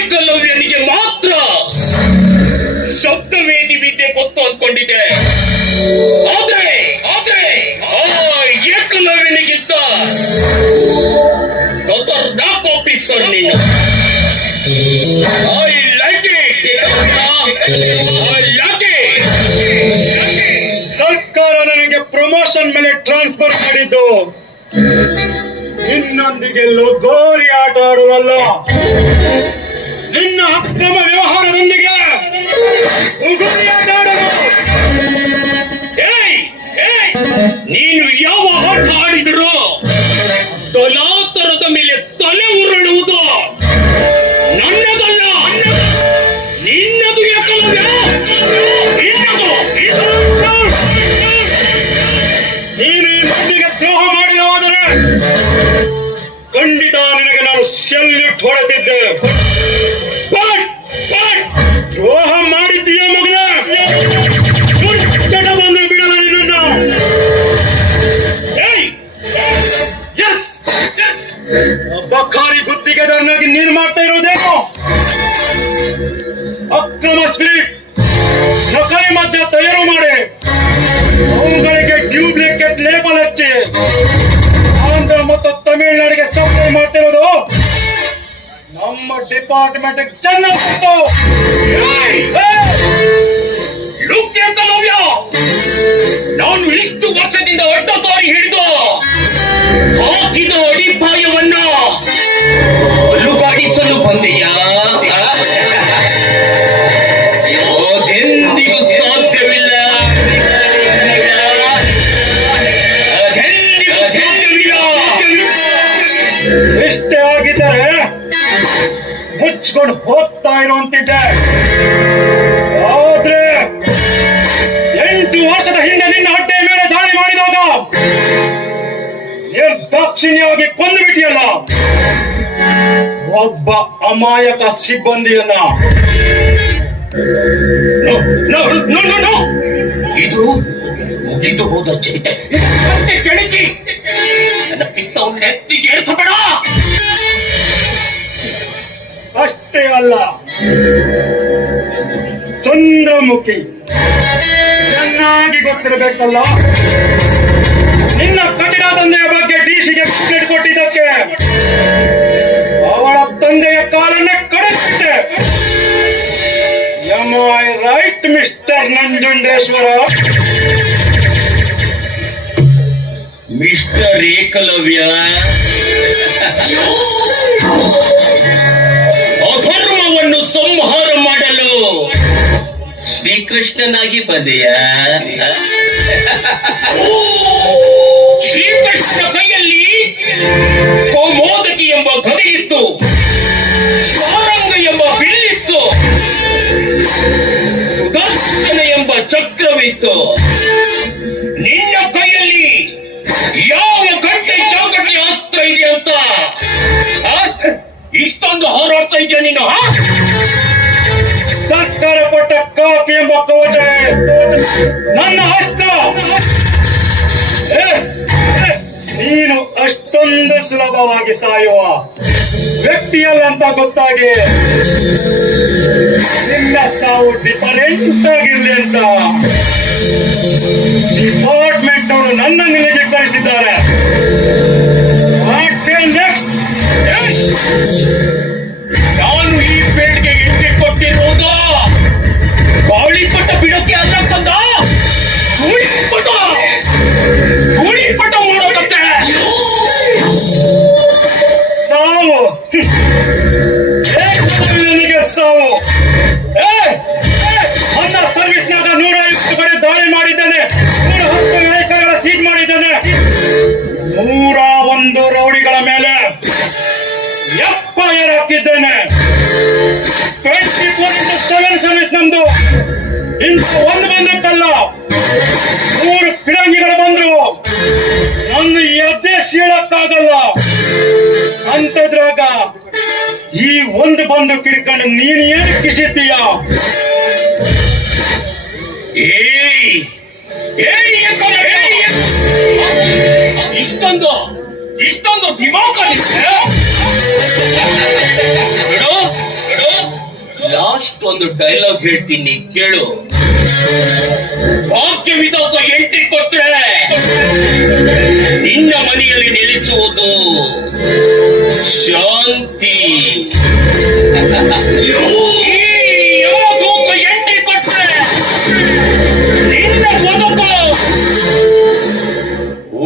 ಏಕಲವ್ಯನಿಗೆ ಮಾತ್ರ ಶಬ್ದವೇದಿ ವಿದ್ಯೆ ಗೊತ್ತು ಅಂದ್ಕೊಂಡಿದ್ದೆ ಆದ್ರೆ ಆದ್ರೆ, ಆ ಏಕಲವ್ಯನಿಗಿಂತ ಖತರ್ನಾಕ್ ಆಫೀಸರ್ ನೀನು I like it I like ಸರ್ಕಾರ ನನಗೆ ಪ್ರಮೋಷನ್ ಮೇಲೆ ಟ್ರಾನ್ಸ್ಫರ್ ಮಾಡಿದ್ದು. ಇನ್ನೊಂದಿಗೆ ಲಗೋರಿ ಆಟ ಆಡುವಲ್ಲ ನಿನ್ನ ಅಕ್ರಮ ವ್ಯವಹಾರದೊಂದಿಗೆ ನೀನು ಯಾವ ಆಟ ಆಡಿದ್ರು ತೊಲಾತರದ ಮೇಲೆ ತಲೆ ಉರುಳುವುದು. ನನ್ನದಲ್ಲ. ನಿನ್ನದು ನಿನ್ನದು. ನೀನು ಈ ಮಂದಿಗೆ ದ್ರೋಹ ಮಾಡಿದವಾದರೆ ಖಂಡಿತ ನಿನಗೆ ನಾನು ಸೆಲ್ಯೂಟ್ ಹೊಡೆದಿದ್ದೆ. ಅಕ್ರಮ ಸ್ಪಿರಿಟ್ ನಕಲಿ ಮದ್ಯ ತಯಾರು ಮಾಡಿ. ಅವುಗಳಿಗೆ ಡ್ಯೂಪ್ಲಿಕೇಟ್ ಲೇಬಲ್ ಹಚ್ಚಿ. ಆಂಧ್ರ ಮತ್ತು ತಮಿಳುನಾಡಿಗೆ ಸಪ್ಲೈ ಮಾಡ್ತಿರೋದು ನಮ್ಮ ಡಿಪಾರ್ಟ್ಮೆಂಟ್ ಚೆನ್ನಾಗಿತ್ತು ನಾನು ಇಷ್ಟು ವರ್ಷದಿಂದ ಅಡ್ಡ ದಾರಿ ಹಿಡಿದು ಹಾಕಿದ ಇಷ್ಟೇ ಆಗಿದ್ದರೆ ಮುಚ್ಕೊಂಡು ಹೋಗ್ತಾ ಇರುವಂತಿದ್ದೆ. ಆದ್ರೆ ಎಂಟು ವರ್ಷದ ಹಿಂದೆ ನಿನ್ನ ಹೊಟ್ಟೆ ಮೇಲೆ ದಾಳಿ ಮಾಡಿದಾಗ ನಿರ್ದಾಕ್ಷಿಣ್ಯವಾಗಿ ಕೊಂದು ಬಿಟ್ಟಿಯಲ್ಲ. ಒಬ್ಬ ಅಮಾಯಕ ಸಿಬ್ಬಂದಿಯನ್ನ. ಇದು ಮುಗಿದು ಹೋದ ಚರಿತೆ ಮತ್ತೆ ಕೆಣಕಿ. ನನ್ನ ಪಿತ್ತವನ್ನು ಎತ್ತಿಗೇರಿಸಬೇಡ ಅಷ್ಟೇ ಅಲ್ಲ. ಚಂದ್ರಮುಖಿ, ಚೆನ್ನಾಗಿ ಗೊತ್ತಿರಬೇಕಲ್ಲ? ನಿನ್ನ ಕಠಿಣ ತಂದೆಯ ಬಗ್ಗೆ ಡಿಸಿಗೆ ಟಿಕೆಟ್ ಕೊಟ್ಟಿದ್ದಕ್ಕೆ ಅವಳ ತಂದೆಯ ಕಾಲನ್ನ ಕಡಿಸಿಟ್ಟೆ am I right mister Nanjundeshwara. Mister Ekalavya ಅಧರ್ಮವನ್ನು ಸಂಹಾರ ಮಾಡಲು ಶ್ರೀಕೃಷ್ಣನಾಗಿ ಬಂದೆಯ? ಶ್ರೀಕೃಷ್ಣ ಕೈಯಲ್ಲಿ ಕೋಮೋದಕಿ ಎಂಬ ಗದೆ ಇತ್ತು. ಸ್ವಾರಂಗ ಎಂಬ ಬಿಲ್ಲಿತ್ತು. ಎಂಬ ಚಕ್ರವಿತ್ತು. ನೀನು? ಸರ್ಕಾರ ಕೊಟ್ಟ ಕಾಫಿ ಎಂಬ ಕವಚ ನನ್ನ ಏ, ನೀನು ಅಷ್ಟೊಂದು ಸುಲಭವಾಗಿ ಸಾಯುವ ವ್ಯಕ್ತಿಯಲ್ಲ ಅಂತ ಗೊತ್ತಾಗಿ ನಿನ್ನ ಸಾವು ಡಿಫರೆಂಟ್ ಆಗಿರ್ಲಿ ಅಂತ ಡಿಪಾರ್ಟ್ಮೆಂಟ್ ಅವರು ನನ್ನ ನಿಲೆಗೆ ಕಳಿಸಿದ್ದಾರೆ. Next twenty four into seven service ನಮ್ದು ಇಂಟು ಒಂದು ಬಂದಕ್ಕಲ್ಲ ಮೂರು ಪಿರಂಗಿಗಳು ಬಂದ್ರು ನನ್ನ ಎದ್ದೆ ಸೀಳಕ್ಕಾಗಲ್ಲ ಅಂತದ್ರಾಗ ಈ ಒಂದು ಬಂದು ಕಿಡ್ಕೊಂಡು ನೀನು ಏನು ಕಿಸಿದ್ದೀಯ! ಇಷ್ಟೊಂದು ಇಷ್ಟೊಂದು ದಿಮಾಕ ನಿಂಗೆ? ಬಿಡು, ಬಿಡು. ಲಾಸ್ಟ್ ಒಂದು ಡೈಲಾಗ್ ಹೇಳ್ತೀನಿ, ಕೇಳು. ಭಾಗ್ಯವಿದಾಗ ಎಂಟ್ರಿ ಕೊಟ್ರೆ ನಿನ್ನ ಮನೆಯಲ್ಲಿ ನೆಲೆಸುವುದು ಶಾಂತಿ. ಎಂಟ್ರಿ ಕೊಟ್ರೆ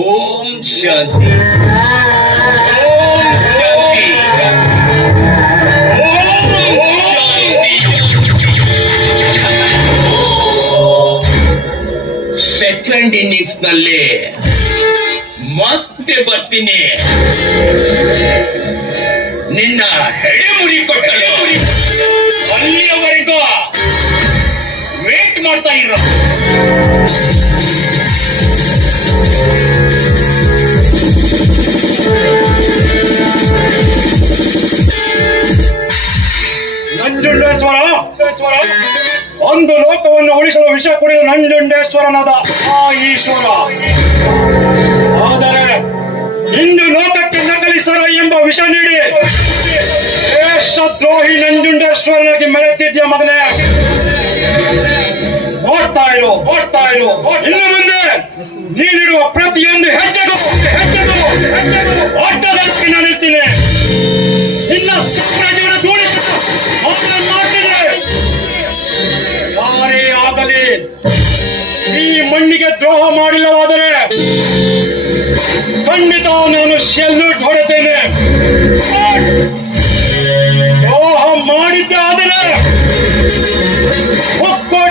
ಓಂ ಶಾಂತಿ. ಸೆಕೆಂಡ್ ಇನ್ನಿಂಗ್ಸ್ನಲ್ಲಿ ಮತ್ತೆ ಬರ್ತೀನಿ. ನಿನ್ನ ಹೆಡೆ ಮುರಿ ಕೊಟ್ಟಳು ಅಲ್ಲಿಯವರೆಗೂ ವೇಟ್ ಮಾಡ್ತಾ ಇರೋ. ನಂಜುಂಡೇಶ್ವರ ಒಂದು ಲೋಕವನ್ನು ಉಳಿಸಲು ವಿಷ ಕುಡಿದ ನಂಜುಂಡೇಶ್ವರನಾದ ಆ ಈಶ್ವರ. ಆದರೆ ಇಂದು ಲೋಕಕ್ಕೆ ನಕಲಿಸರ ಎಂಬ ವಿಷ ನೀಡಿ ದೇಶದ್ರೋಹಿ ನಂಜುಂಡೇಶ್ವರನಾಗಿ ಮೆರೆತಿದ್ಯ ಮಗನೇ? ಓಡ್ತಾ ಇರು ಓಡ್ತಾ ಇರು ಇನ್ನು ಮುಂದೆ ನೀನಿರುವ ಪ್ರತಿಯೊಂದು ಹೆಜ್ಜೆಗೂ ಹೆಜ್ಜೆಗೂ. ಖಂಡಿತ ನಾನು ಸೆಲ್ಯೂಟ್ ಹೊಡೆತೇನೆ ದ್ರೋಹ ಮಾಡಿದ್ದಾದರೆ ದೇವ